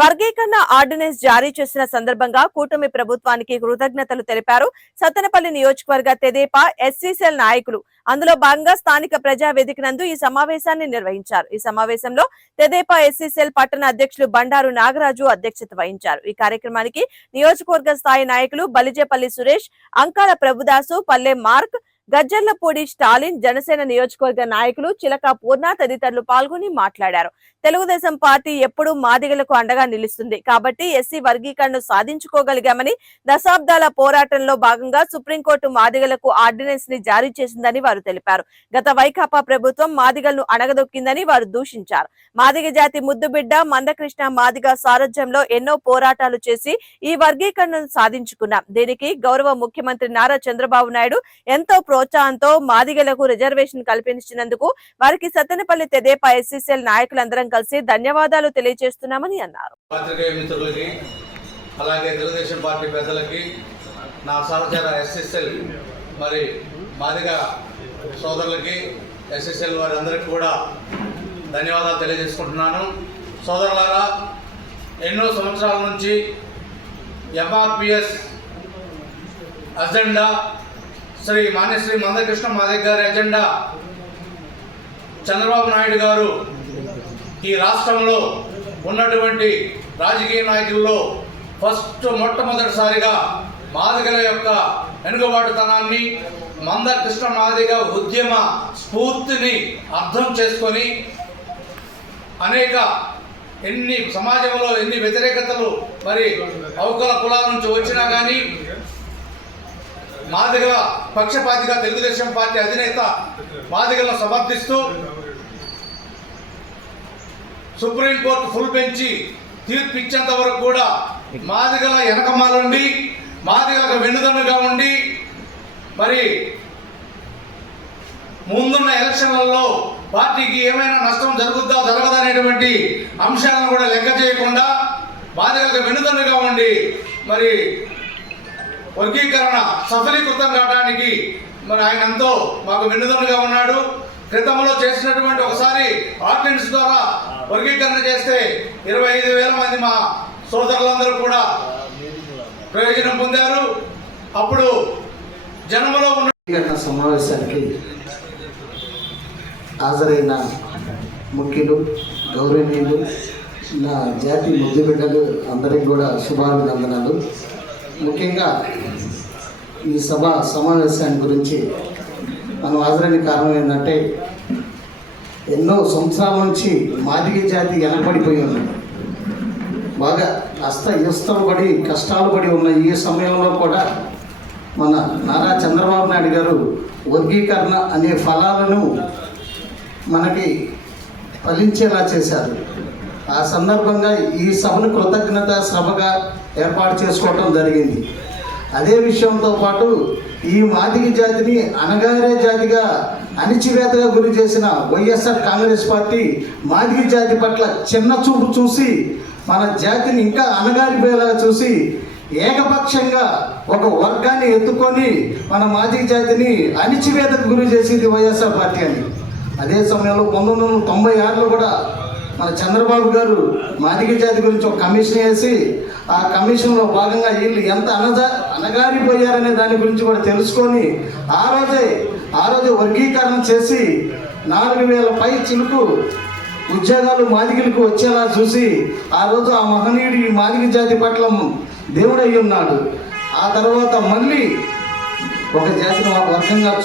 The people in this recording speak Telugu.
వర్గీకరణ ఆర్డినెన్స్ జారీ చేసిన సందర్భంగా కూటమి ప్రభుత్వానికి కృతజ్ఞతలు తెలిపారు. సత్తెనపల్లి నియోజకవర్గ తెదేపా ఎస్సీసీఎల్ నాయకులు. అందులో భాగంగా స్థానిక ప్రజా వేదిక నందు ఈ సమావేశాన్ని నిర్వహించారు. ఈ సమావేశంలో తెదేపా ఎస్సీసీఎల్ పట్టణ అధ్యక్షులు బండారు నాగరాజు అధ్యక్షత వహించారు. ఈ కార్యక్రమానికి నియోజకవర్గ స్థాయి నాయకులు బలిజేపల్లి సురేష్ అంకాల ప్రభుదాసు పల్లె మార్క్ గజ్జర్లపూడి స్టాలిన్ జనసేన నియోజకవర్గ నాయకులు చిలక పూర్ణ తదితరులు పాల్గొని మాట్లాడారు. తెలుగుదేశం పార్టీ ఎప్పుడూ మాదిగలకు అండగా నిలుస్తుంది. కాబట్టి ఎస్సీ వర్గీకరణను సాధించుకోగలిగామని దశాబ్దాల పోరాటంలో భాగంగా సుప్రీంకోర్టు మాదిగలకు ఆర్డినెన్స్ని జారీ చేసిందని వారు తెలిపారు. గత వైకాపా ప్రభుత్వం మాదిగలను అణగదొక్కిందని వారు దూషించారు. మాదిగ జాతి ముద్దుబిడ్డ మందకృష్ణ మాదిగ సారథ్యంలో ఎన్నో పోరాటాలు చేసి ఈ వర్గీకరణను సాధించుకున్నాం. దీనికి గౌరవ ముఖ్యమంత్రి నారా చంద్రబాబు నాయుడు ఎంతో ప్రోత్సాహంతో మాదిగలకు రిజర్వేషన్ కల్పించినందుకు వారికి సత్తెనపల్లి తెదేపా ఎస్సీసీఎల్ నాయకులందరం కలిసి ధన్యవాదాలు తెలియజేస్తున్నామని అన్నారు. అలాగే తెలుగుదేశం పార్టీ పెద్దలకి నా సహచర ఎస్ఎస్ఎల్ మరి మాదిగా సోదరులకి ఎస్ఎస్ఎల్ వారి అందరికీ కూడా ధన్యవాదాలు తెలియజేసుకుంటున్నాను. సోదరులారా ఎన్నో సంవత్సరాల నుంచి ఎంఆర్పిఎస్ అజెండా శ్రీ మాన్యశ్రీ మందకృష్ణ మాదిగ గారి ఎజెండా. చంద్రబాబు నాయుడు గారు ఈ రాష్ట్రంలో ఉన్నటువంటి రాజకీయ నాయకుల్లో ఫస్ట్ మొట్టమొదటిసారిగా మాదిగల యొక్క వెనుకబాటుతనాన్ని మంద కృష్ణ మాదిగ ఉద్యమ స్ఫూర్తిని అర్థం చేసుకొని అనేక ఎన్ని సమాజంలో ఎన్ని వ్యతిరేకతలు మరి అవకల కులాల నుంచి వచ్చినా కానీ మాదిగల పక్షపాతిగా తెలుగుదేశం పార్టీ అధినేత మాదిగలను సమర్థిస్తూ సుప్రీంకోర్టు ఫుల్ బెంచి తీర్పు ఇచ్చేంత వరకు కూడా మాదిగల వెనకమాలండి మాదిగలకు వెన్నుదన్నుగా ఉండి మరి ముందున్న ఎలక్షన్లలో పార్టీకి ఏమైనా నష్టం జరుగుద్దా జరగదా అనేటువంటి అంశాలను కూడా లెక్క చేయకుండా బాధితులకు వెనుదన్నుగా ఉండి మరి వర్గీకరణ సఫలీకృతం కావడానికి మరి ఆయన ఎంతో మాకు వెన్నుదన్నుగా ఉన్నాడు. క్రితంలో చేసినటువంటి ఒకసారి ఆర్డినెన్స్ ద్వారా వర్గీకరణ చేస్తే ఇరవై ఐదు వేల మంది మా సోదరులందరూ కూడా ప్రయోజనం పొందారు. అప్పుడు జన్మలో ఉన్న సమావేశానికి హాజరైన ముఖ్యులు గౌరవనీయులు నా జాతి ముద్దు బిడ్డలు అందరికి కూడా శుభాభినందనాలు. ముఖ్యంగా ఈ సభ సమావేశాన్ని గురించి మనం హాజరైన కారణం ఏంటంటే ఎన్నో సంవత్సరాల నుంచి మాదిగ జాతి వెనకబడిపోయి ఉంది. బాగా అస్త ఇస్తలు పడి కష్టాలు పడి ఉన్న ఈ సమయంలో కూడా మన నారా చంద్రబాబు నాయుడు గారు వర్గీకరణ అనే ఫలాలను మనకి ఫలించేలా చేశారు. ఆ సందర్భంగా ఈ సభను కృతజ్ఞత సభగా ఏర్పాటు చేసుకోవటం జరిగింది. అదే విషయంతో పాటు ఈ మాదిగ జాతిని అణగారే జాతిగా అణిచివేతగా గురి చేసిన వైఎస్ఆర్ కాంగ్రెస్ పార్టీ మాదిగ జాతి పట్ల చిన్న చూపు చూసి మన జాతిని ఇంకా అణగారిపోయేలాగా చూసి ఏకపక్షంగా ఒక వర్గాన్ని ఎత్తుకొని మన మాదిగ జాతిని అణిచివేతకు గురి చేసింది వైఎస్ఆర్ పార్టీ అని. అదే సమయంలో పంతొమ్మిది వందల తొంభై ఆరులో కూడా మన చంద్రబాబు గారు మాదిగ జాతి గురించి ఒక కమిషన్ వేసి ఆ కమిషన్లో భాగంగా వీళ్ళు ఎంత అనజా అనగారిపోయారనే దాని గురించి కూడా తెలుసుకొని ఆ రోజే ఆ రోజే వర్గీకరణ చేసి నాలుగు వేల పై చిలుకు ఉద్యోగాలు మాదిగలకు వచ్చేలా చూసి ఆ రోజు ఆ మహనీయుడు ఈ మాదిగ జాతి పట్ల దేవుడై ఉన్నాడు. ఆ తర్వాత మళ్ళీ ఒక జాతిని ఒక వర్గంగా